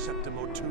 Septimo too?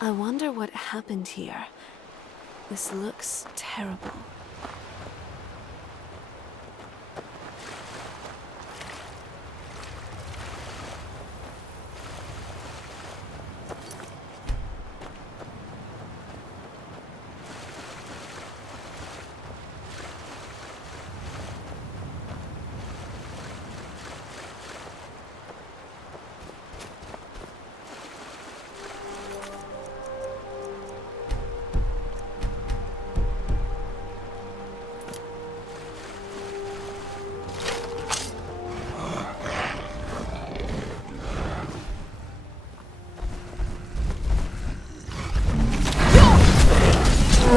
I wonder what happened here. This looks terrible.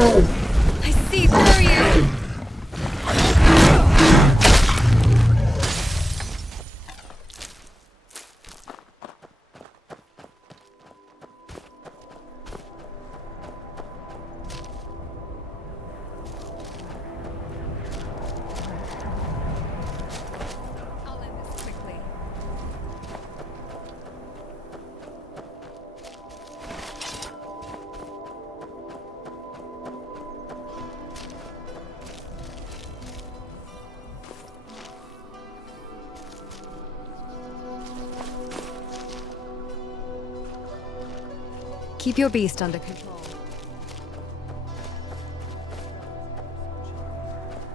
I see through you! I'll end this quickly. Keep your beast under control.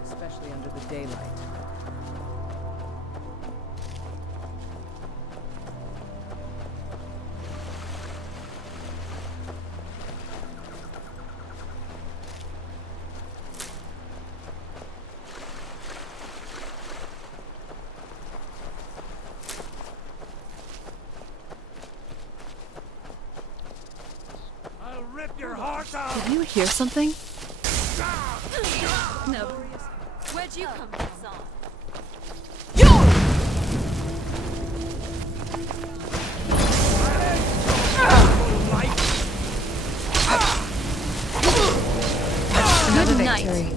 Especially under the daylight. I'll rip your heart out! Did you hear something? No. Where'd you come from? Another Good night. victory.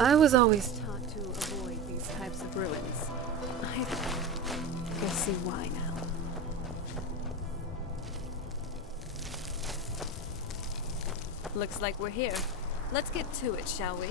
I was always taught to avoid these types of ruins. I guess see why now. Looks like we're here. Let's get to it, shall we?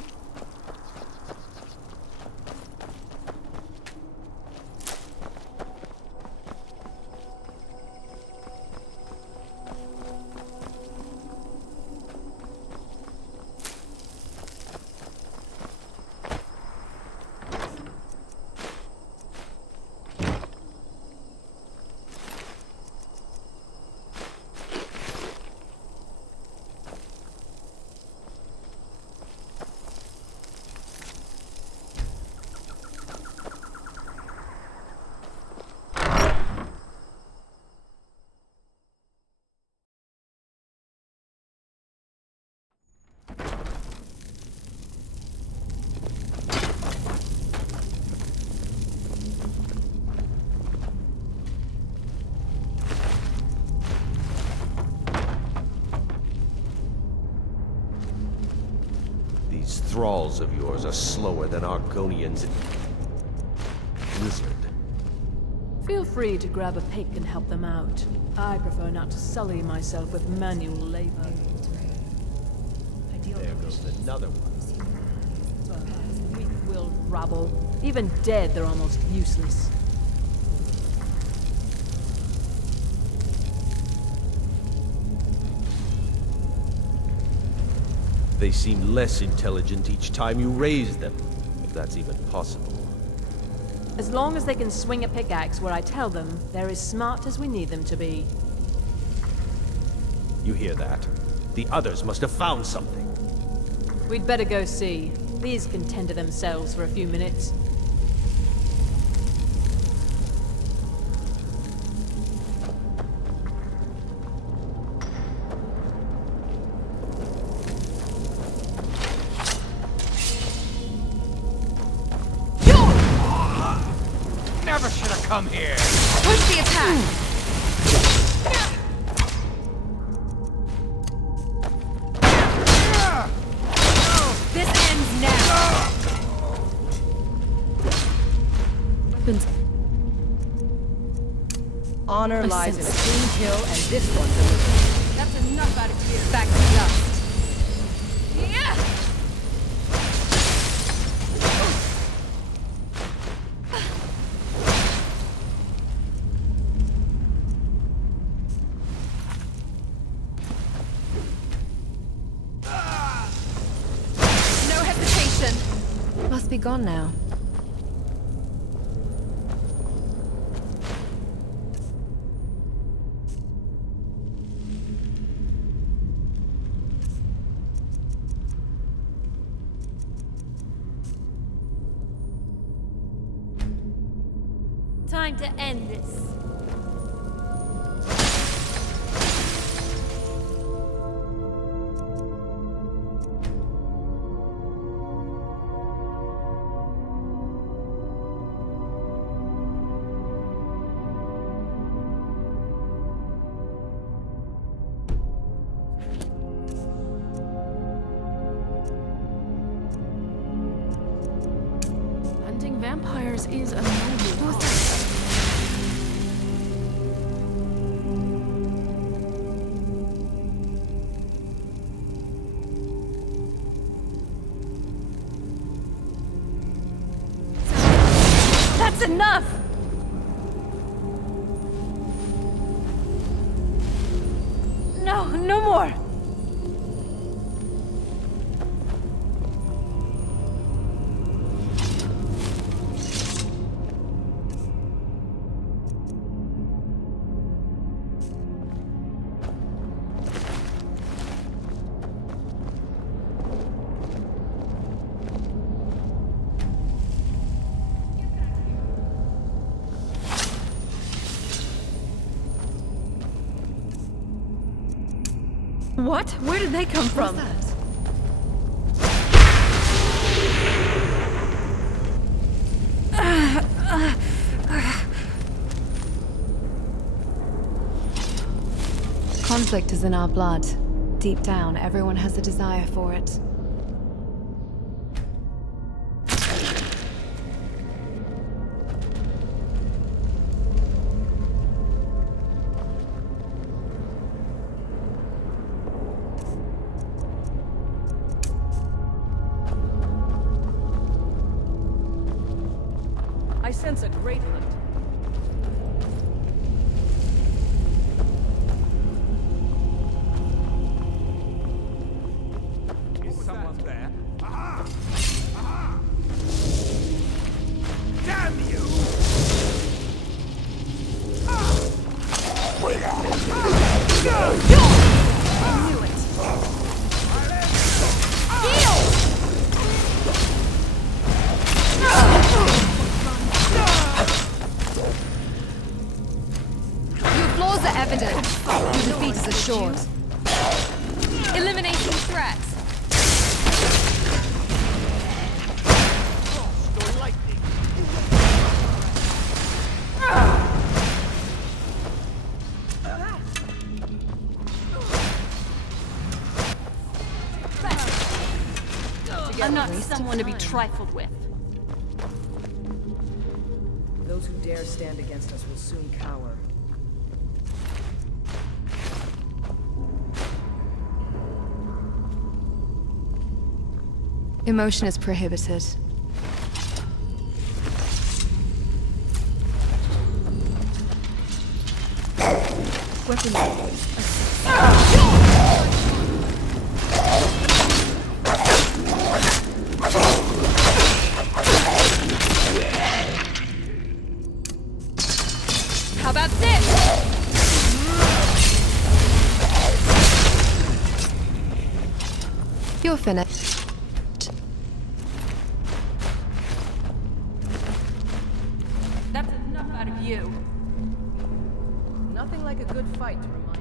thralls of yours are slower than Argonians. Wizard. Feel free to grab a pick and help them out. I prefer not to sully myself with manual labor. There goes another one. Weak-willed rabble. Even dead, they're almost useless. They seem less intelligent each time you raise them, if that's even possible. As long as they can swing a pickaxe where I tell them, they're as smart as we need them to be. You hear that? The others must have found something. We'd better go see. These can tend to themselves for a few minutes. Never should have come here. Push the attack! This ends now! Weapons. Honor I lies in a sense- clean kill, and this one delivers. That's enough out of here. Back to dust. Yeah! No hesitation. Must be gone now. Time to end this. Hunting vampires is a noble art. That's enough! No, no more! What? Where did they come from? Conflict is in our blood. Deep down, everyone has a desire for it. I sense a great hunt. Is someone there? Aha! Aha! Damn you! Your flaws are evident. Your defeat is assured. Eliminating threats. I'm not someone to be trifled with. Those who dare stand against us will soon cower. Emotion is prohibited. Weapon. How about this? You're finished. That's enough out of you. Nothing like a good fight to remind us.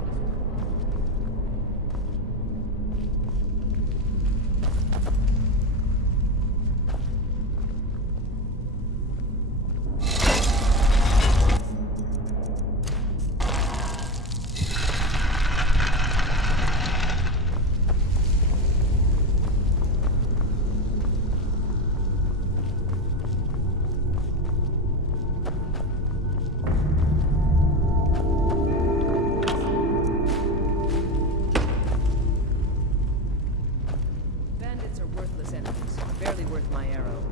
Bandits are worthless enemies, barely worth my arrow.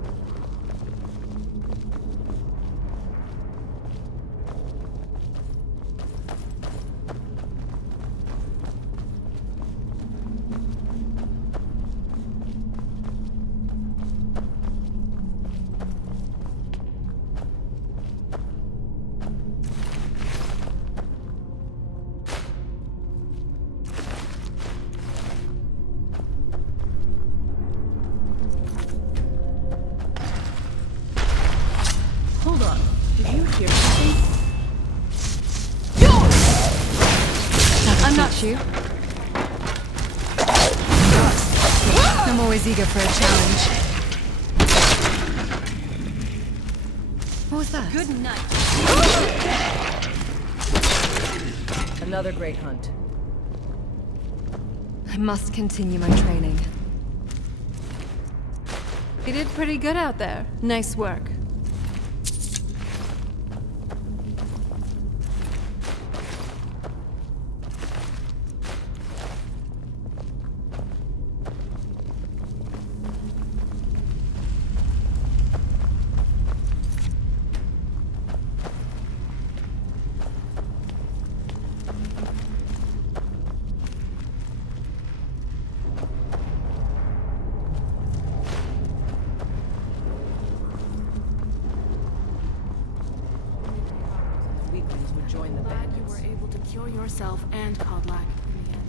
Hold on. Did you hear something? I'm not you. I'm always eager for a challenge. What was that? Good night. Another great hunt. I must continue my training. You did pretty good out there. Nice work. Weaklings would join the Glad you bandits. were able to cure yourself and Kodlak in the end.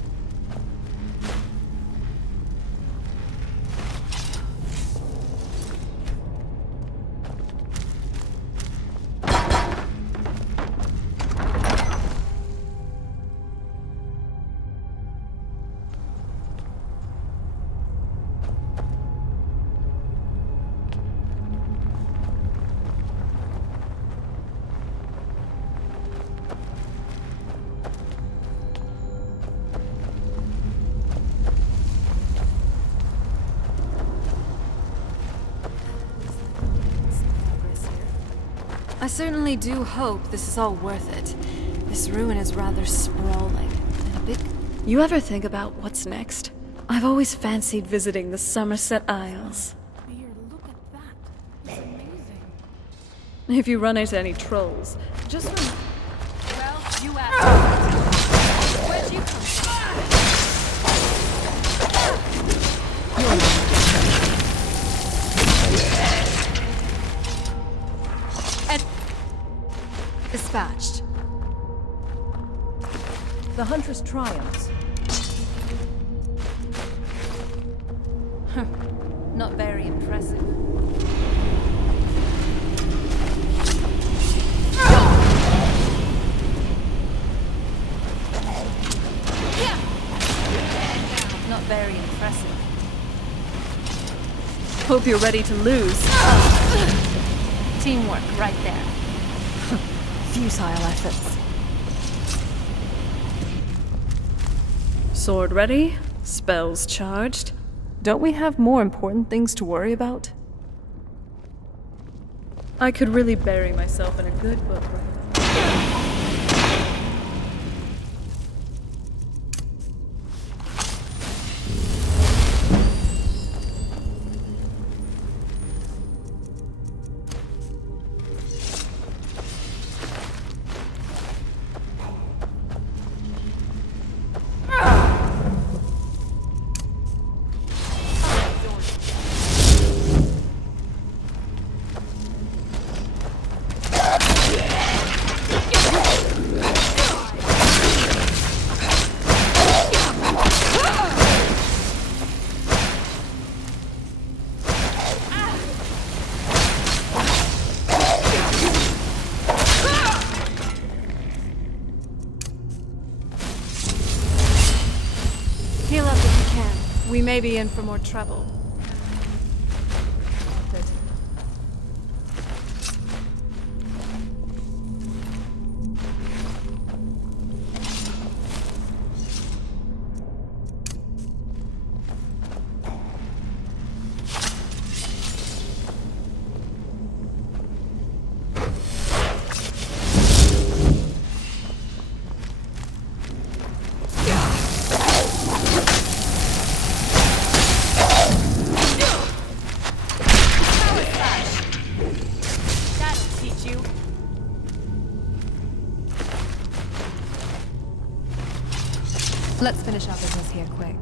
I certainly do hope this is all worth it. This ruin is rather sprawling and a bit... You ever think about what's next? I've always fancied visiting the Somerset Isles. Weird, look at that. It's amazing. If you run into any trolls, just remember. Well, you asked. Where'd you come from? Dispatched. The Huntress triumphs. Not very impressive. Not very impressive. Hope you're ready to lose. Teamwork right there. Futile efforts. Sword ready, spells charged. Don't we have more important things to worry about? I could really bury myself in a good book right now. Heal up if you can. We may be in for more trouble. Let's finish our business here quick.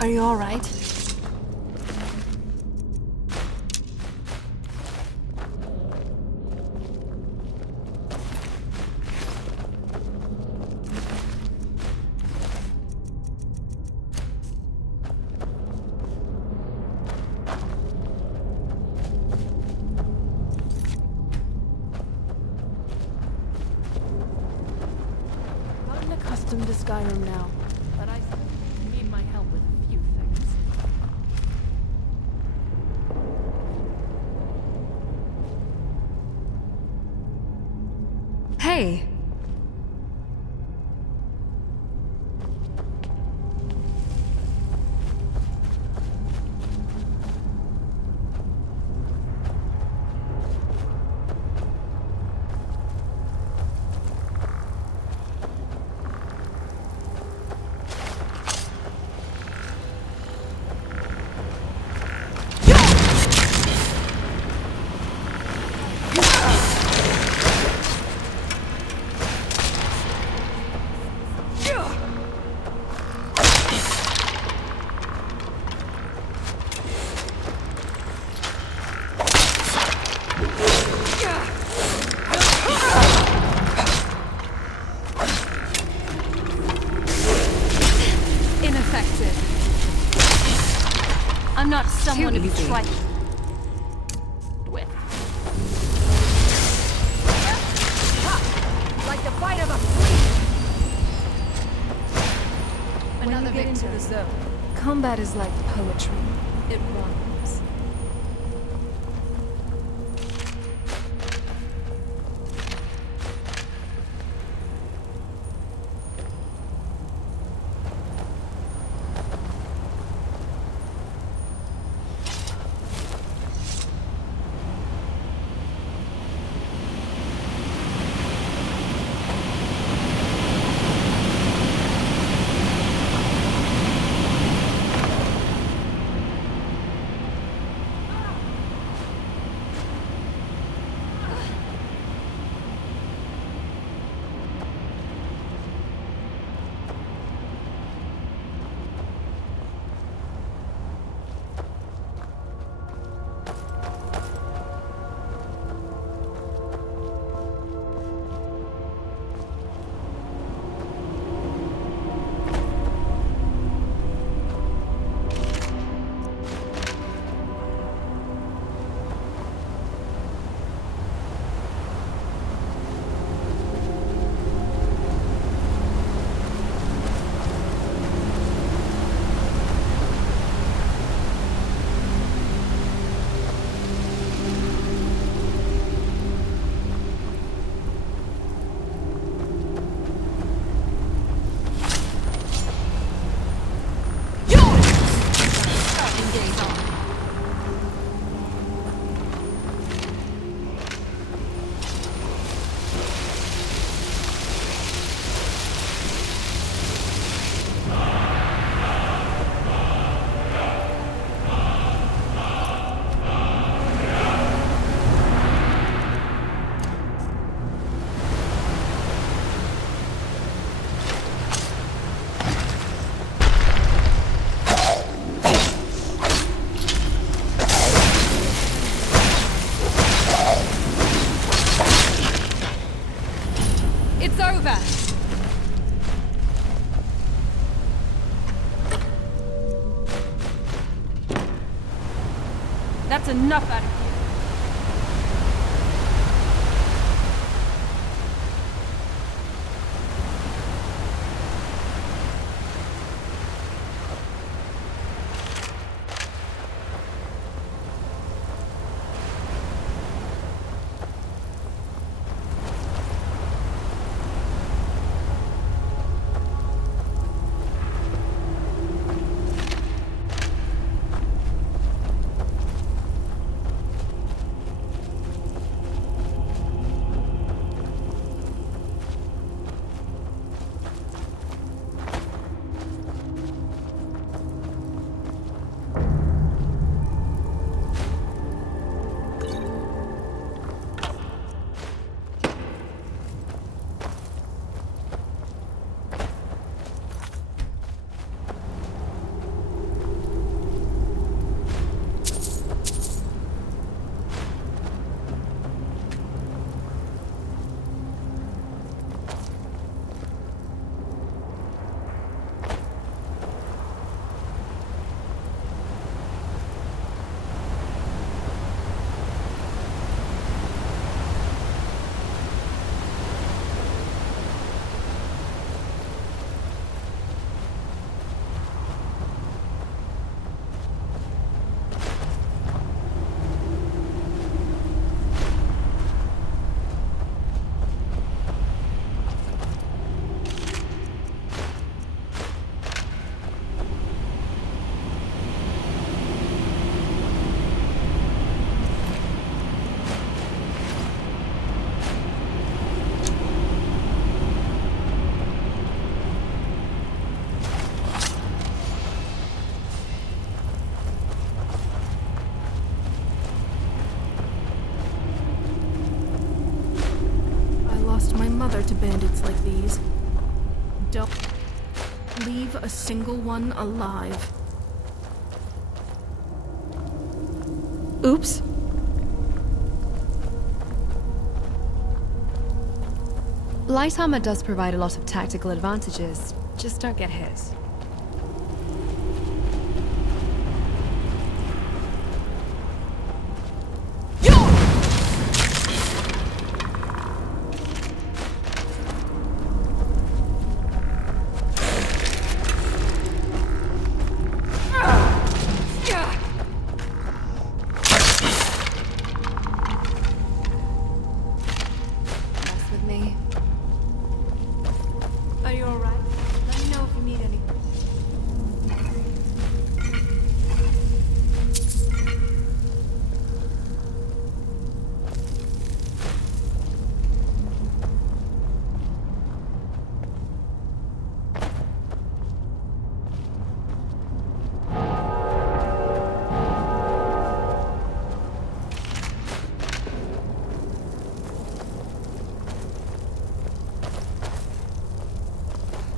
Are you all right? Gotten accustomed to Skyrim now, but I still need my help with a few things. Hey! I'm not someone to be trifled with. Like the bite of a flea. Another When you get into victory. the zone, Combat is like poetry. It rhymes. That's enough out of here. To bandits like these. Don't leave a single one alive. Oops. Light armor does provide a lot of tactical advantages, just don't get hit.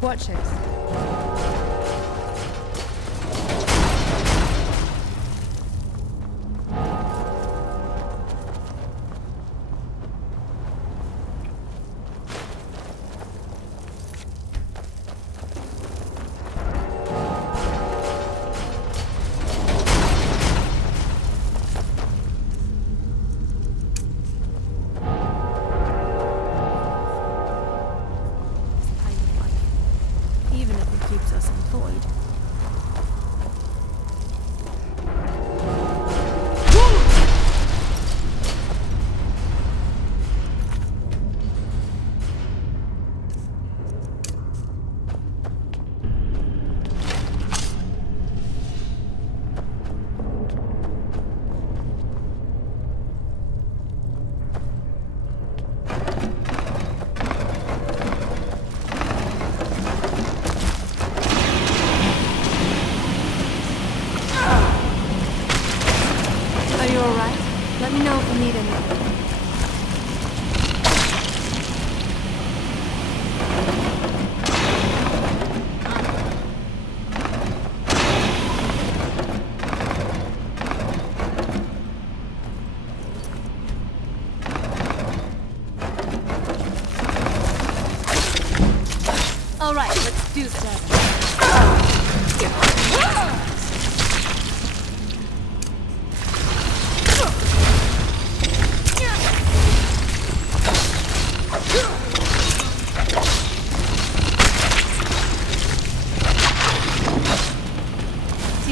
Watch it.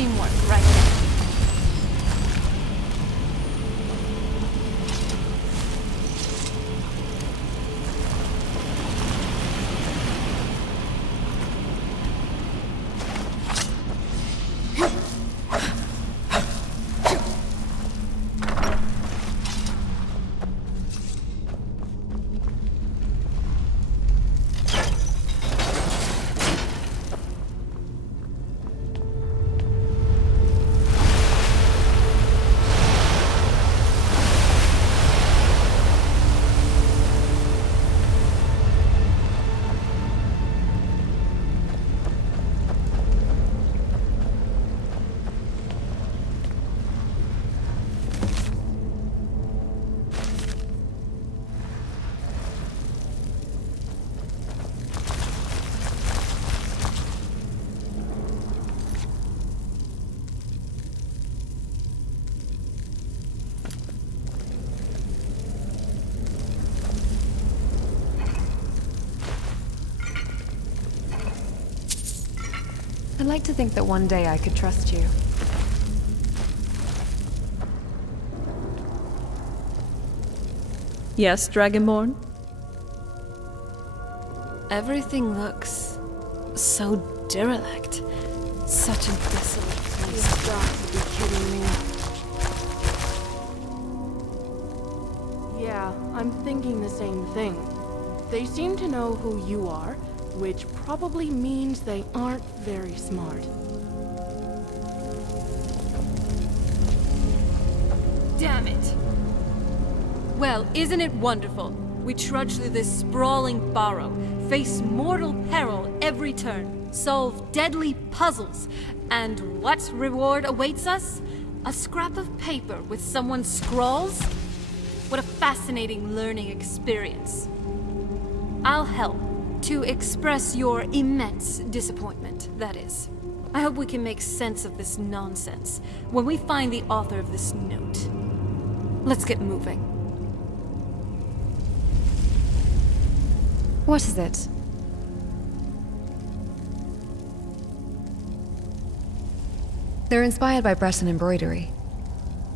teamwork right there. I'd like to think that one day I could trust you. Yes, Dragonborn? Everything looks so derelict. Such a desolate place. You've got to be kidding me. Yeah, I'm thinking the same thing. They seem to know who you are, which probably means they aren't very smart. Damn it! Well, isn't it wonderful? We trudge through this sprawling burrow, face mortal peril every turn, solve deadly puzzles, and what reward awaits us? A scrap of paper with someone's scrawls? What a fascinating learning experience. I'll help. To express your immense disappointment, that is. I hope we can make sense of this nonsense when we find the author of this note. Let's get moving. What is it? They're inspired by Breton embroidery.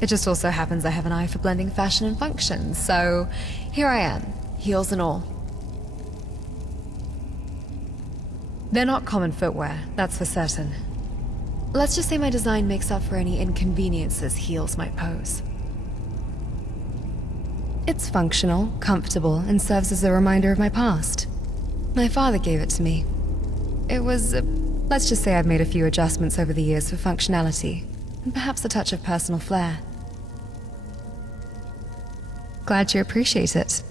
It just also happens I have an eye for blending fashion and function, so here I am, heels and all. They're not common footwear, that's for certain. Let's just say my design makes up for any inconveniences heels might pose. It's functional, comfortable, and serves as a reminder of my past. My father gave it to me. It was, let's just say I've made a few adjustments over the years for functionality, and perhaps a touch of personal flair. Glad you appreciate it.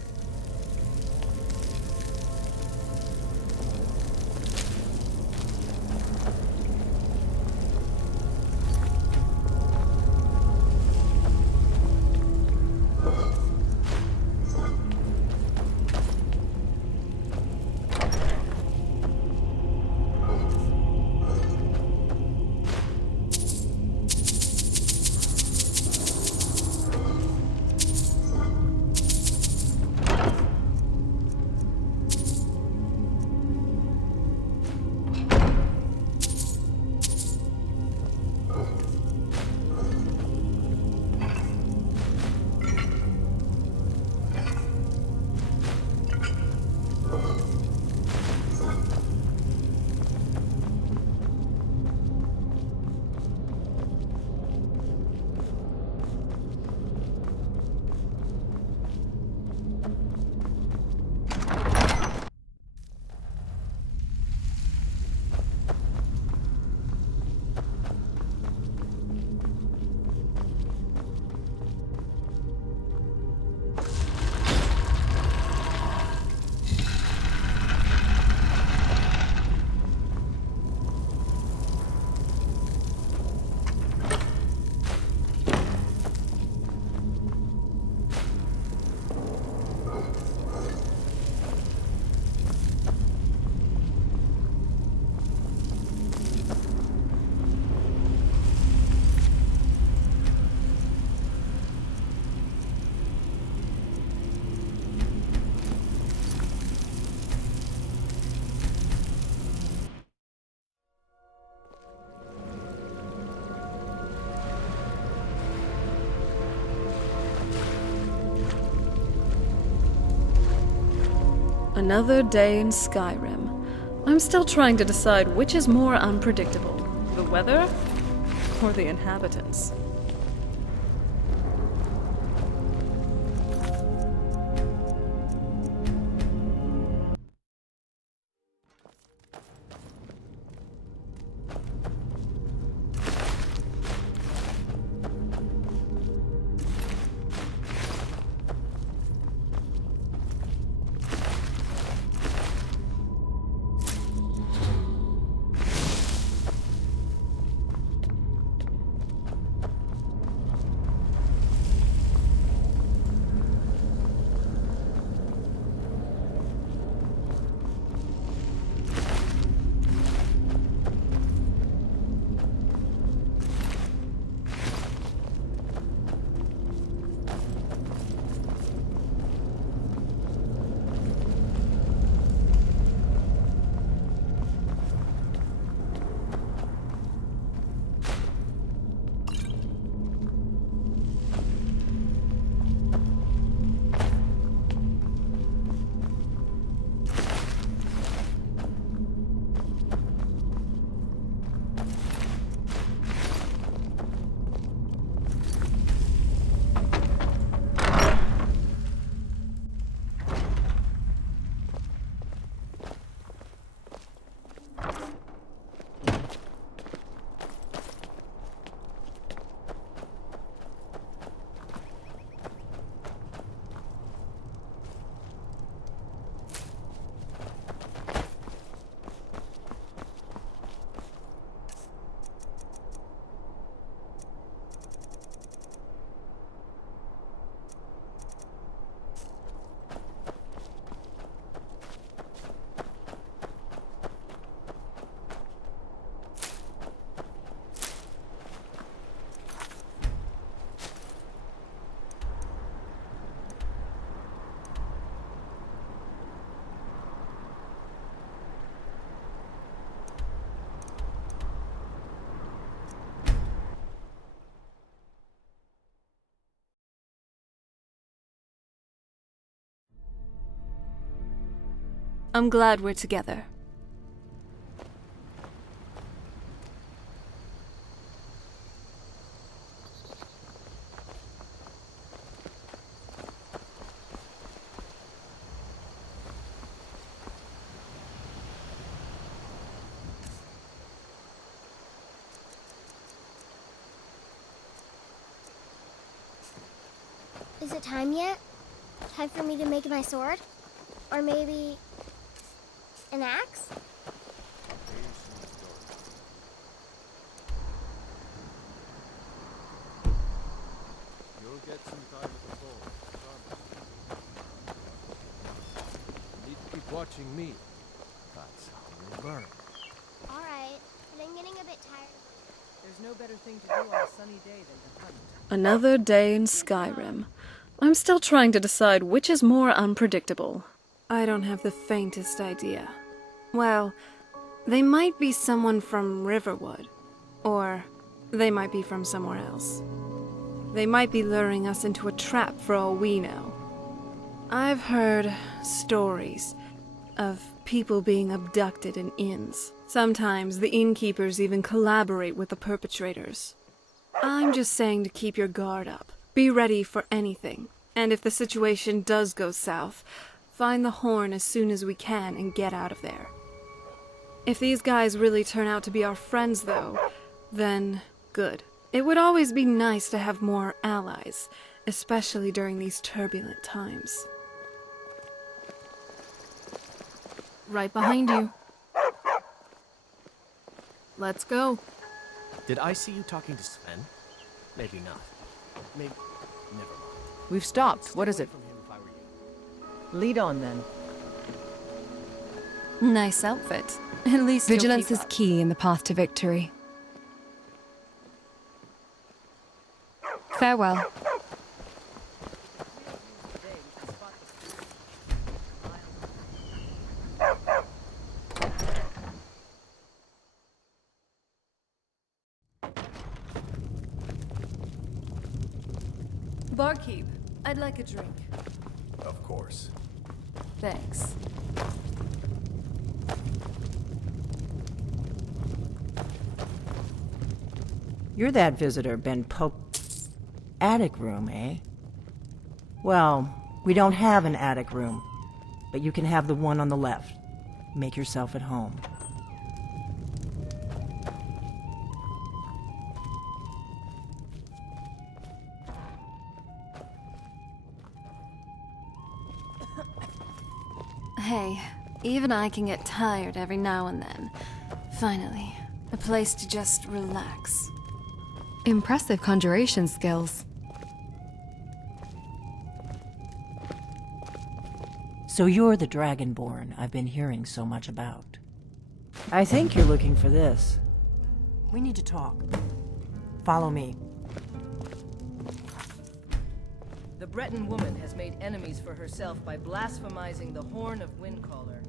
Another day in Skyrim. I'm still trying to decide which is more unpredictable, the weather or the inhabitants. I'm glad we're together. Is it time yet? Time for me to make my sword? Or maybe an axe? You'll get some time at the ball. You need to keep watching me. That's how you learn. Alright, but I'm getting a bit tired. There's no better thing to do on a sunny day than to hunt. Another day in Skyrim. I'm still trying to decide which is more unpredictable. I don't have the faintest idea. Well, they might be someone from Riverwood, or they might be from somewhere else. They might be luring us into a trap for all we know. I've heard stories of people being abducted in inns. Sometimes the innkeepers even collaborate with the perpetrators. I'm just saying to keep your guard up. Be ready for anything. And if the situation does go south, find the horn as soon as we can and get out of there. If these guys really turn out to be our friends, though, then good. It would always be nice to have more allies, especially during these turbulent times. Right behind you. Let's go. Did I see you talking to Sven? Maybe not. Maybe... never mind. We've stopped. What is it? From him if I were you. Lead on then. Nice outfit. At least you'll Vigilance keep is up. key in the path to victory. Farewell. Barkeep, I'd like a drink. Of course. Thanks. You're that visitor been Attic room, eh? Well, we don't have an attic room, but you can have the one on the left. Make yourself at home. Hey, even I can get tired every now and then. Finally, a place to just relax. Impressive conjuration skills. So you're the Dragonborn I've been hearing so much about. I think you're looking for this. We need to talk. Follow me. The Breton woman has made enemies for herself by blasphemizing the Horn of Windcaller.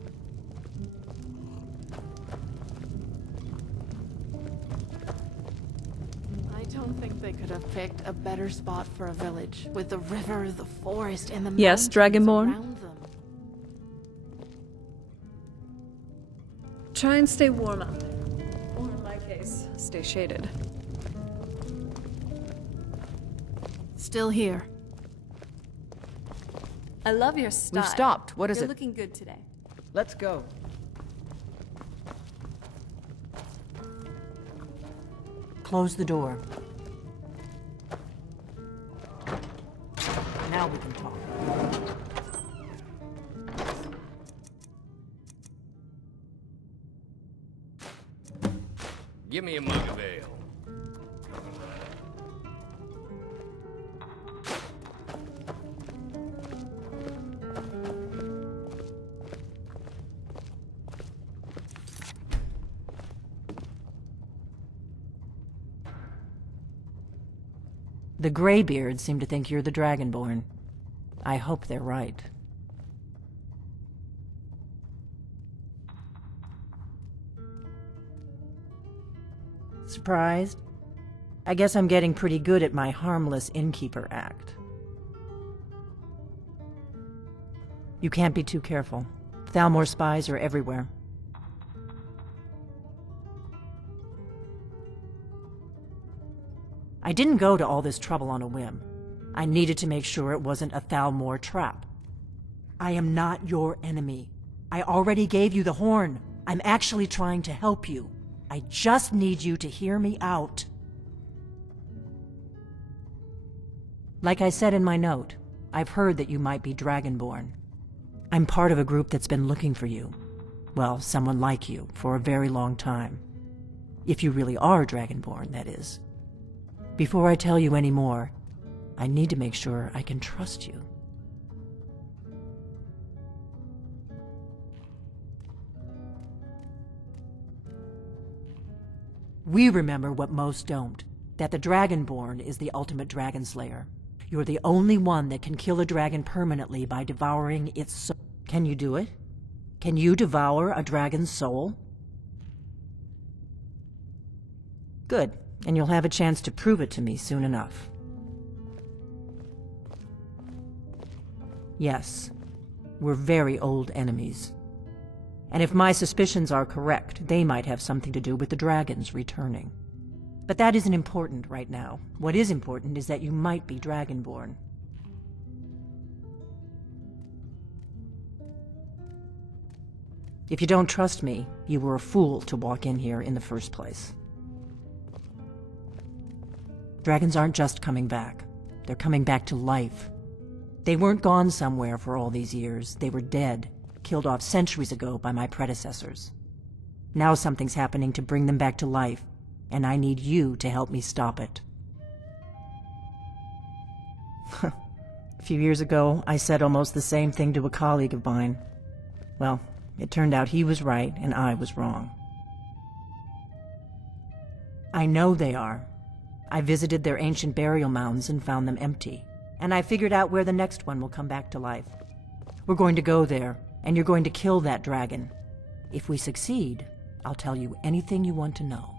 I don't think they could have picked a better spot for a village, with the river, the forest, and the Yes, mountains Dragonborn? around them. Try and stay warm out there. Or in my case, stay shaded. Still here. I love your style. We've stopped. What is You're it? looking good today. Let's go. Close the door. Now we can talk. Give me a mug of ale. The Greybeards seem to think you're the Dragonborn. I hope they're right. Surprised? I guess I'm getting pretty good at my harmless innkeeper act. You can't be too careful. Thalmor spies are everywhere. I didn't go to all this trouble on a whim. I needed to make sure it wasn't a Thalmor trap. I am not your enemy. I already gave you the horn. I'm actually trying to help you. I just need you to hear me out. Like I said in my note, I've heard that you might be Dragonborn. I'm part of a group that's been looking for you. Well, someone like you, for a very long time. If you really are Dragonborn, that is. Before I tell you any more, I need to make sure I can trust you. We remember what most don't, that the Dragonborn is the ultimate dragon slayer. You're the only one that can kill a dragon permanently by devouring its soul. Can you do it? Can you devour a dragon's soul? Good, and you'll have a chance to prove it to me soon enough. Yes, we're very old enemies. And if my suspicions are correct, they might have something to do with the dragons returning. But that isn't important right now. What is important is that you might be Dragonborn. If you don't trust me, you were a fool to walk in here in the first place. Dragons aren't just coming back. They're coming back to life. They weren't gone somewhere for all these years. They were dead, killed off centuries ago by my predecessors. Now something's happening to bring them back to life, and I need you to help me stop it. A few years ago, I said almost the same thing to a colleague of mine. Well, it turned out he was right and I was wrong. I know they are. I visited their ancient burial mounds and found them empty. And I figured out where the next one will come back to life. We're going to go there, and you're going to kill that dragon. If we succeed, I'll tell you anything you want to know.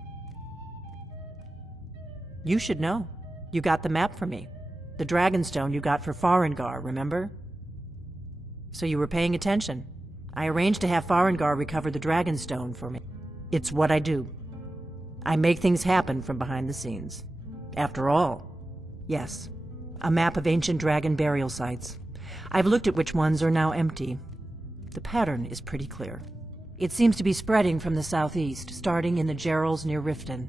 You should know. You got the map for me. The Dragonstone you got for Farengar, remember? So you were paying attention. I arranged to have Farengar recover the Dragonstone for me. It's what I do. I make things happen from behind the scenes. After all, yes, a map of ancient dragon burial sites. I've looked at which ones are now empty. The pattern is pretty clear. It seems to be spreading from the southeast, starting in the Gerals near Riften.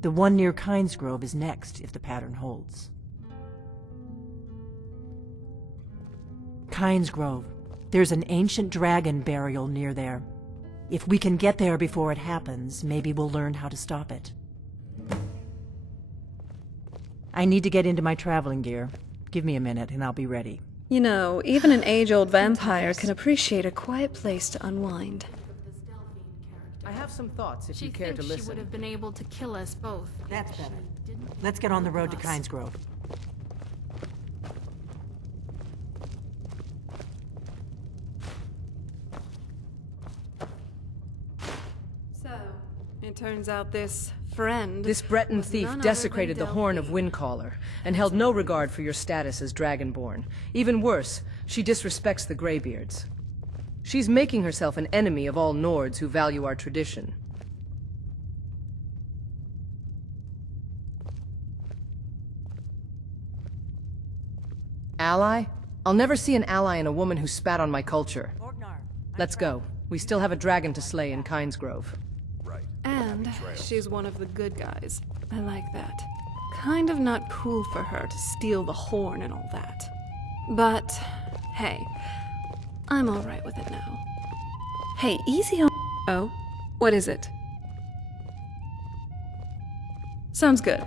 The one near Kynesgrove is next, if the pattern holds. Kynesgrove. There's an ancient dragon burial near there. If we can get there before it happens, maybe we'll learn how to stop it. I need to get into my traveling gear. Give me a minute and I'll be ready. You know, even an age-old vampire can appreciate a quiet place to unwind. I have some thoughts if She you care to thinks listen. she would have been able to kill us both. That's better. Let's get on the road to Kynesgrove. So, it turns out this friend... This Breton was thief none other desecrated than the Horn of Delphine. Windcaller and held no regard for your status as Dragonborn. Even worse, she disrespects the Greybeards. She's making herself an enemy of all Nords who value our tradition. Ally? I'll never see an ally in a woman who spat on my culture. Let's go. We still have a dragon to slay in Kynesgrove. Right. And she's one of the good guys. I like that. Kind of not cool for her to steal the horn and all that. But, hey, I'm alright with it now. Hey, easy on... Oh, what is it? Sounds good.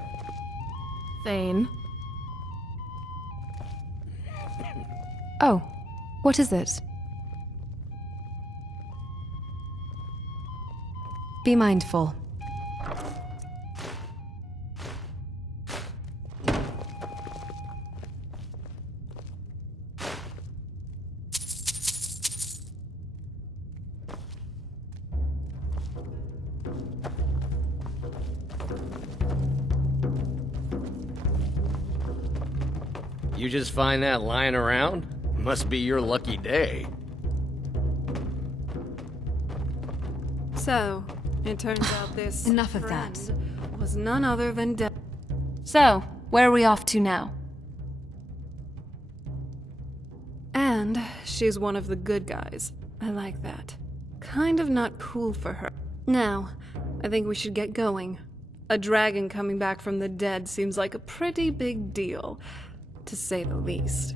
Thane. Oh, what is it? Be mindful. You just find that lying around? Must be your lucky day. So, it turns out this Enough of friend that. was none other than So, where are we off to now? And she's one of the good guys. I like that. Kind of not cool for her. Now, I think we should get going. A dragon coming back from the dead seems like a pretty big deal, to say the least.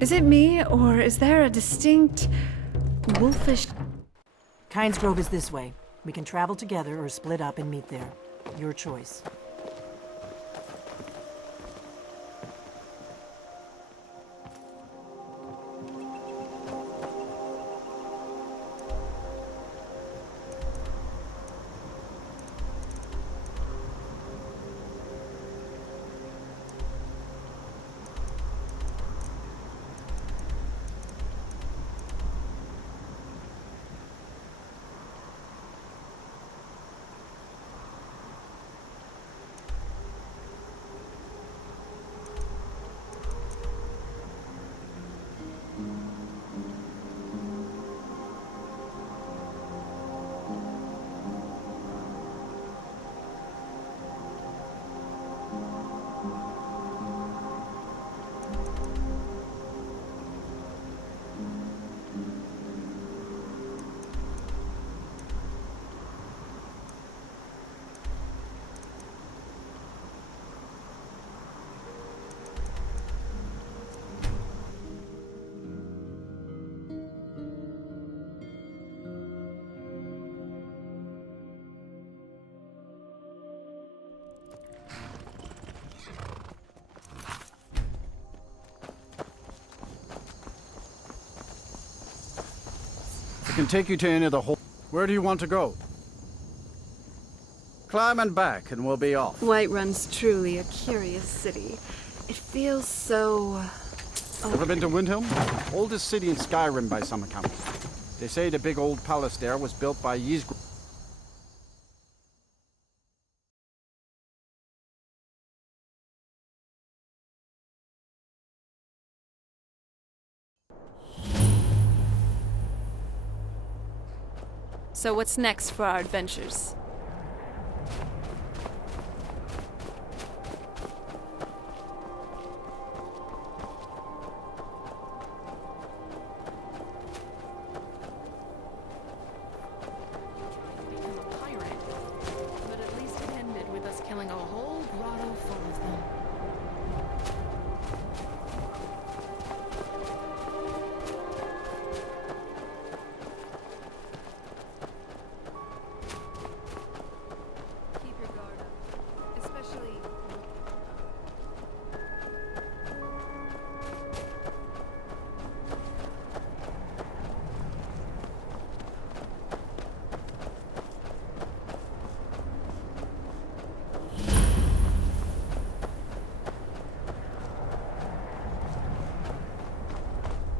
Is it me, or is there a distinct wolfish... Kynesgrove is this way. We can travel together or split up and meet there. Your choice. I can take you to any of the hall. Where do you want to go? Climb and back, and we'll be off. Whiterun's truly a curious city. It feels so... Ever been to Windhelm? Oldest city in Skyrim by some accounts. They say the big old palace there was built by Ys. So what's next for our adventures? Become a pirate. But at least it ended with us killing a whole grotto full of them. Keep your guard up, especially.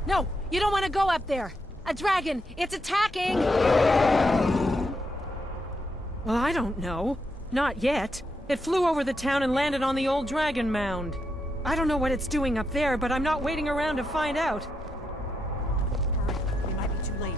No, you don't want to go up there. A dragon, it's attacking! Well, I don't know. Not yet. It flew over the town and landed on the old dragon mound. I don't know what it's doing up there, but I'm not waiting around to find out. Hurry, we might be too late.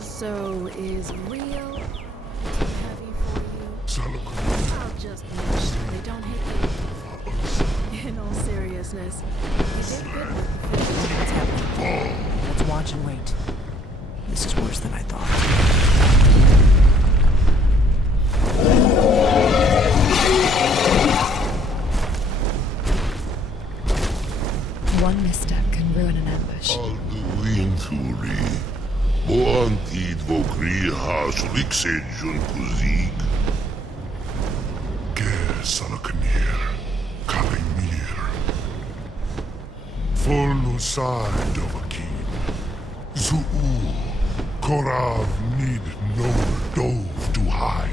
So, is real too heavy for you? I'll just make sure they don't hit you. In all seriousness, you did good with the fish. What's happening? Let's watch and wait. This is worse than I thought. One misstep can ruin an ambush. O antid vokriha suliksejon kuzig. Gesalaknir, Kalimir. Full side of a king. Zuu, Korav need no dove to high.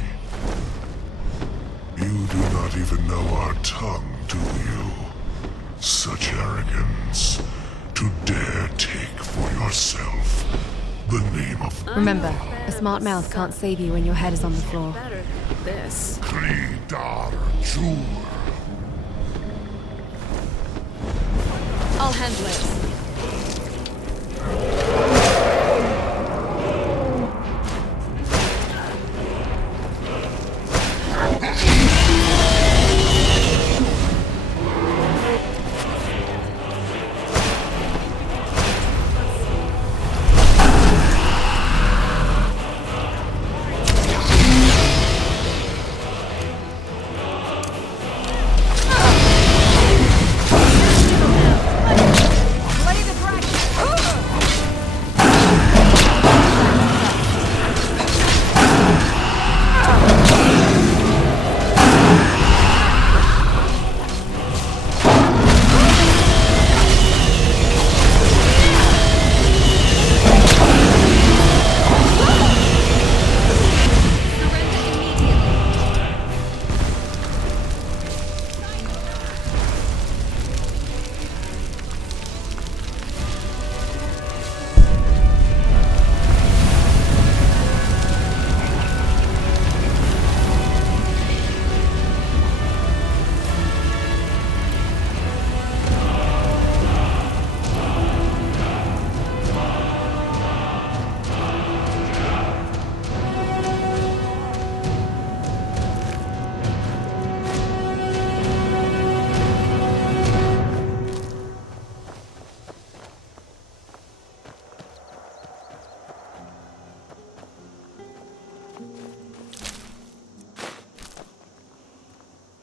You do not even know our tongue, do you? Such arrogance to dare take for yourself the name of... Remember, a smart mouth can't save you when your head is on the floor. Better this. Kridar Jur. I'll handle it. Will I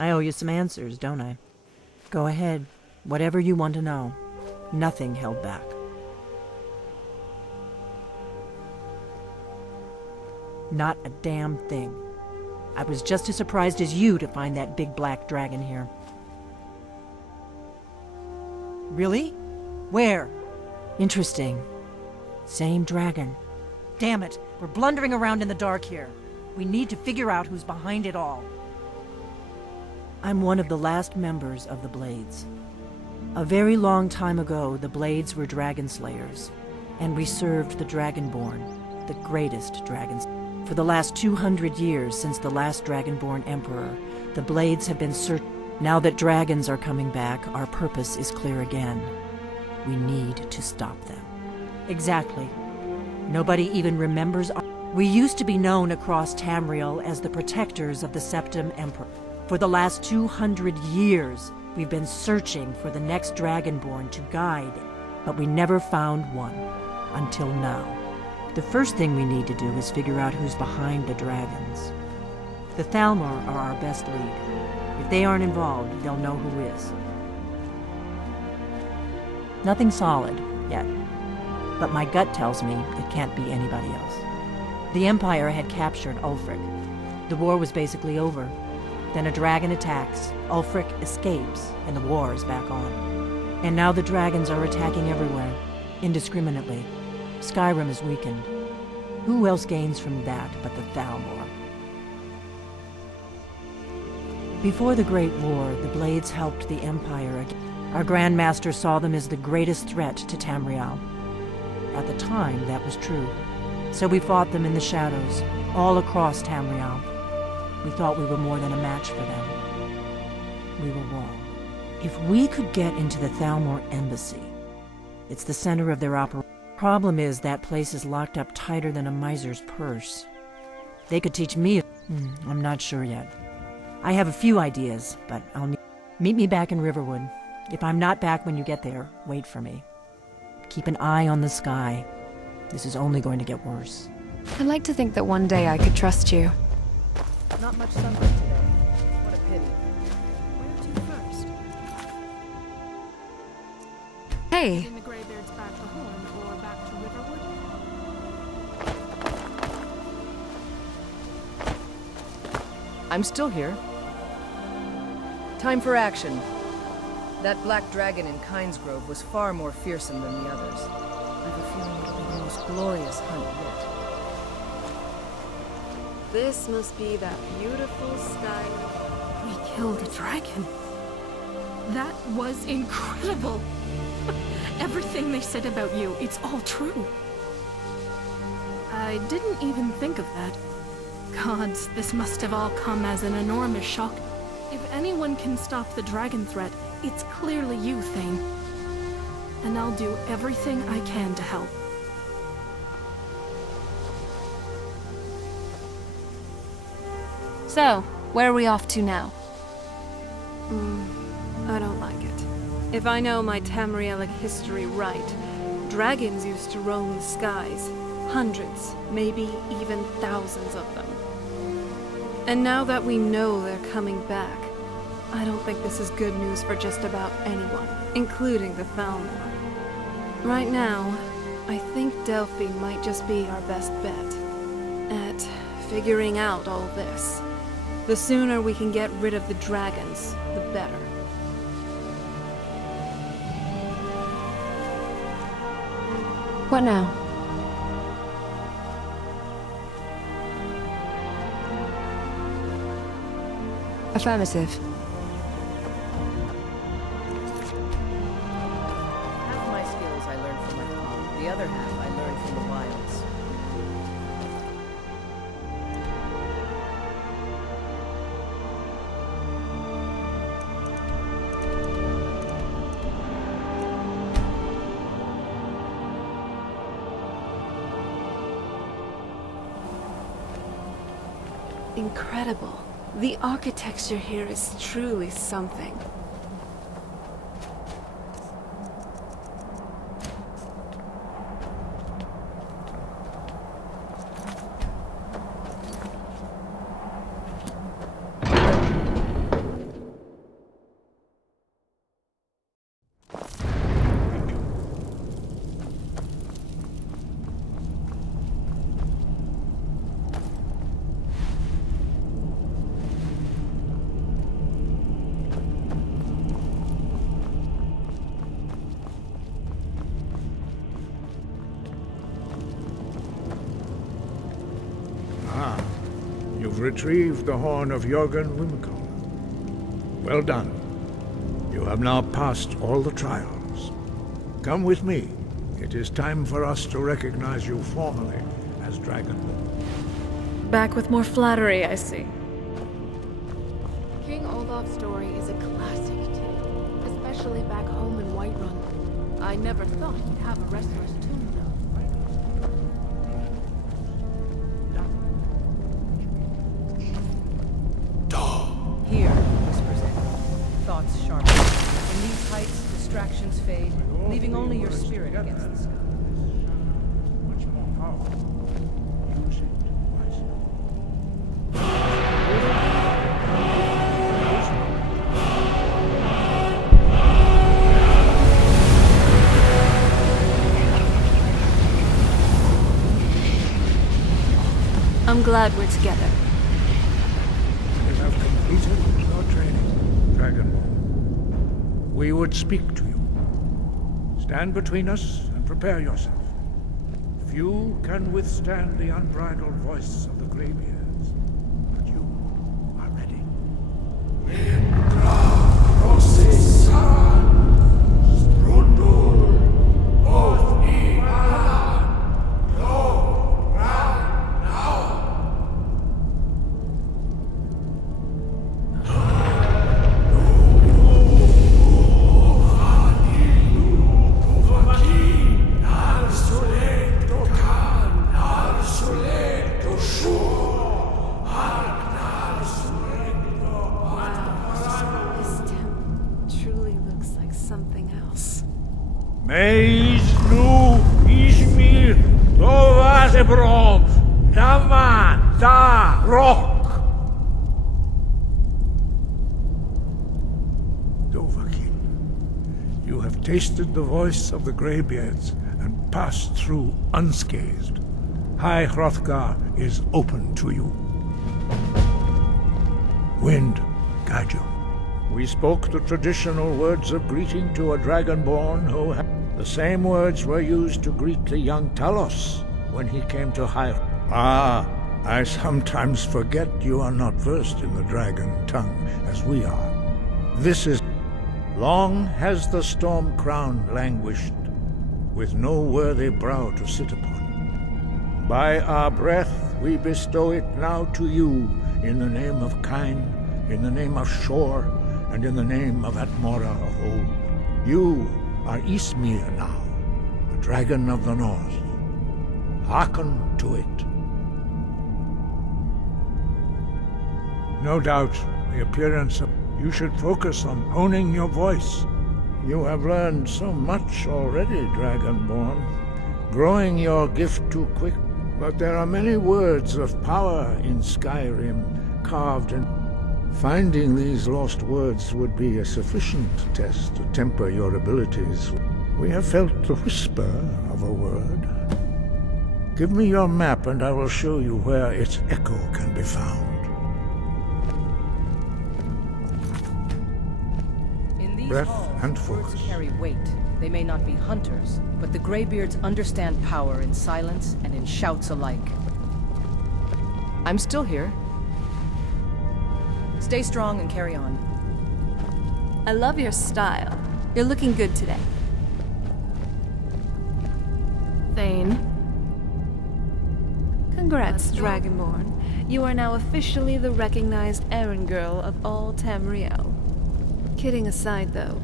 I owe you some answers, don't I? Go ahead. Whatever you want to know. Nothing held back. Not a damn thing. I was just as surprised as you to find that big black dragon here. Really? Where? Interesting. Same dragon. Damn it, we're blundering around in the dark here. We need to figure out who's behind it all. I'm one of the last members of the Blades. A very long time ago, the Blades were dragon slayers, and we served the Dragonborn, the greatest dragons. For the last 200 years since the last Dragonborn Emperor, the Blades have been searching. Now that dragons are coming back, our purpose is clear again. We need to stop them. Exactly. Nobody even remembers. We used to be known across Tamriel as the protectors of the Septim Emperor. For the last 200 years, we've been searching for the next Dragonborn to guide, but we never found one, until now. The first thing we need to do is figure out who's behind the dragons. The Thalmor are our best lead. If they aren't involved, they'll know who is. Nothing solid, yet. But my gut tells me it can't be anybody else. The Empire had captured Ulfric. The war was basically over. Then a dragon attacks, Ulfric escapes, and the war is back on. And now the dragons are attacking everywhere, indiscriminately. Skyrim is weakened. Who else gains from that but the Thalmor? Before the Great War, the Blades helped the Empire again. Our Grand Master saw them as the greatest threat to Tamriel. At the time, that was true. So we fought them in the shadows, all across Tamriel. We thought we were more than a match for them. We were wrong. If we could get into the Thalmor embassy, it's the center of their operation. Problem is that place is locked up tighter than a miser's purse. They could teach me. I'm not sure yet. I have a few ideas, but I'll meet me back in Riverwood. If I'm not back when you get there, wait for me. Keep an eye on the sky. This is only going to get worse. I'd like to think that one day I could trust you. Not much sunlight today. What a pity. Where to first? Hey! In the Greybeards back to Horn or back to Riverwood? I'm still here. Time for action. That black dragon in Kinesgrove was far more fearsome than the others. I have a feeling it'll be the most glorious hunt yet. This must be that beautiful sky. We killed a dragon. That was incredible. Everything they said about you, it's all true. I didn't even think of that. Gods, this must have all come as an enormous shock. If anyone can stop the dragon threat, it's clearly you, Thane. And I'll do everything I can to help. So, where are we off to now? I don't like it. If I know my Tamrielic history right, dragons used to roam the skies. Hundreds, maybe even thousands of them. And now that we know they're coming back, I don't think this is good news for just about anyone, including the Thalmor. Right now, I think Delphi might just be our best bet at figuring out all this. The sooner we can get rid of the dragons, the better. What now? Affirmative. Half my skills I learned from my mom. The other half I learned from the wilds. Incredible. The architecture here is truly something. retrieved the horn of Jörgen Wimkel. Well done. You have now passed all the trials. Come with me. It is time for us to recognize you formally as Dragonborn. Back with more flattery, I see. King Olaf's story is a classic tale, especially back home in Whiterun. I never thought he'd have a wrestler's tomb, though. Here, whispers echo, thoughts sharpen. In these heights, distractions fade, leaving only your spirit against the sky. Much more powerful. Use it wisely. I'm glad we're together. You have completed your training, Dragonborn. We would speak to you. Stand between us and prepare yourself. Few can withstand the unbridled voice of the Greybeards, but you are ready. Meis nu Izmir Dovazebrom Dama Da Rock. Dovahkiin, you have tasted the voice of the Greybeards and passed through unscathed. High Hrothgar is open to you. Wind, guide you. We spoke the traditional words of greeting to a Dragonborn who had... The same words were used to greet the young Talos when he came to High... Ah, I sometimes forget you are not versed in the dragon tongue as we are. This is... Long has the storm crown languished, with no worthy brow to sit upon. By our breath we bestow it now to you, in the name of Kyne, in the name of Shor, and in the name of Atmora of old. You are Ysmir now, the dragon of the north. Hearken to it. No doubt, the appearance of... You should focus on honing your voice. You have learned so much already, Dragonborn. Growing your gift too quick. But there are many words of power in Skyrim, carved in... Finding these lost words would be a sufficient test to temper your abilities. We have felt the whisper of a word. Give me your map and I will show you where its echo can be found. In these Breath halls, and words focus. carry weight. They may not be hunters, but the Greybeards understand power in silence and in shouts alike. I'm still here. Stay strong and carry on. I love your style. You're looking good today. Thane. Congrats, Dragonborn. You are now officially the recognized errand girl of all Tamriel. Kidding aside, though,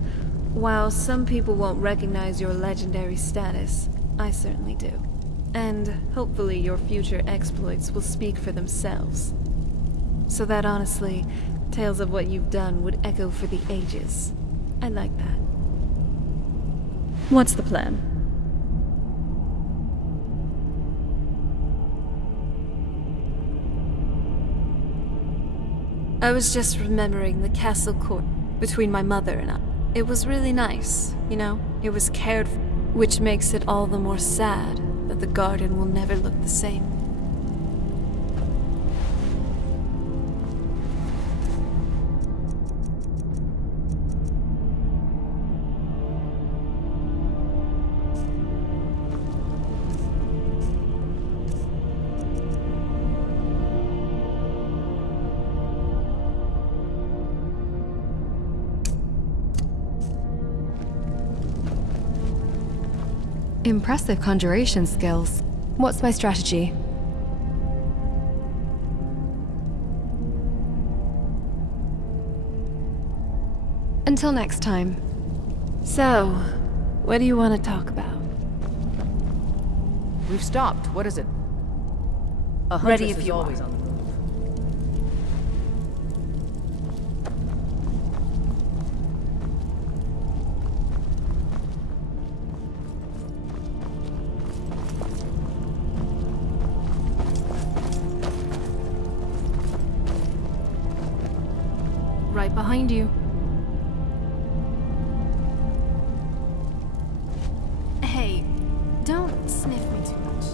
while some people won't recognize your legendary status, I certainly do. And hopefully your future exploits will speak for themselves. So that honestly, tales of what you've done would echo for the ages. I like that. What's the plan? I was just remembering the castle court between my mother and I. It was really nice, you know? It was cared for, which makes it all the more sad that the garden will never look the same. Impressive conjuration skills. What's my strategy? Until next time. So, what do you want to talk about? We've stopped. What is it? A Ready huntress if is you always are. on the move. Right behind you. Hey, don't sniff me too much.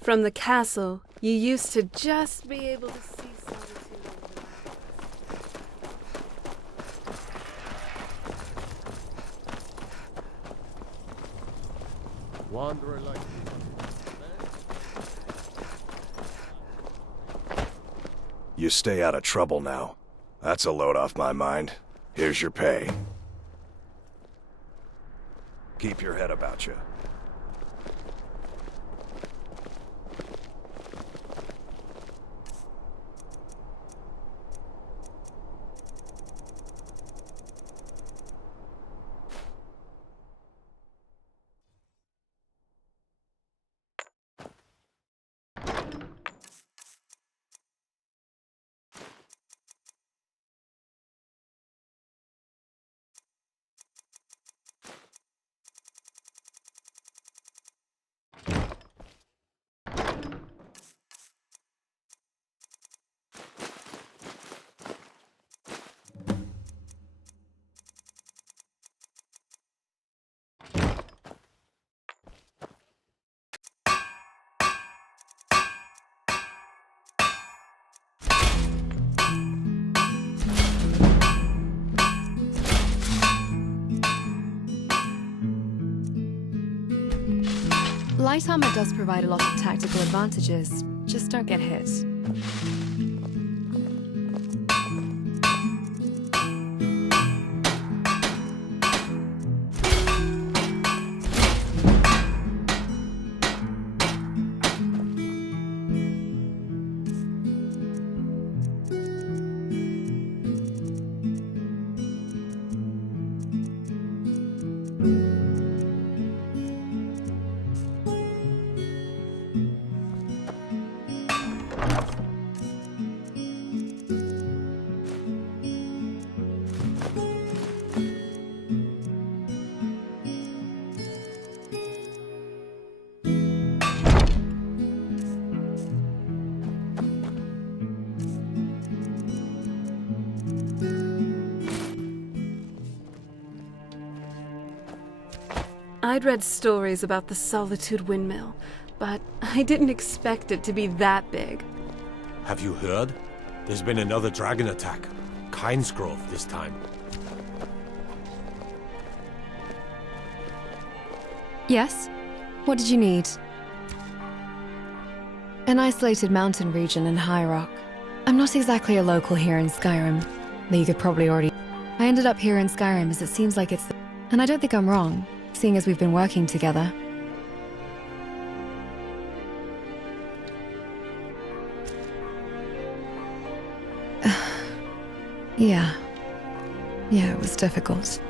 From the castle, you used to just be able to see solitude over the Wanderer like You stay out of trouble now. That's a load off my mind. Here's your pay. Keep your head about you. Light armor does provide a lot of tactical advantages, just don't get hit. I'd read stories about the Solitude Windmill, but I didn't expect it to be that big. Have you heard? There's been another dragon attack. Kinesgrove this time. Yes? What did you need? An isolated mountain region in High Rock. I'm not exactly a local here in Skyrim, though you could probably already... I ended up here in Skyrim as it seems like it's the... And I don't think I'm wrong, seeing as we've been working together. Yeah. Yeah, it was difficult.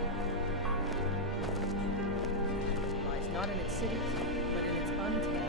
Lies not in its cities, but in its untamed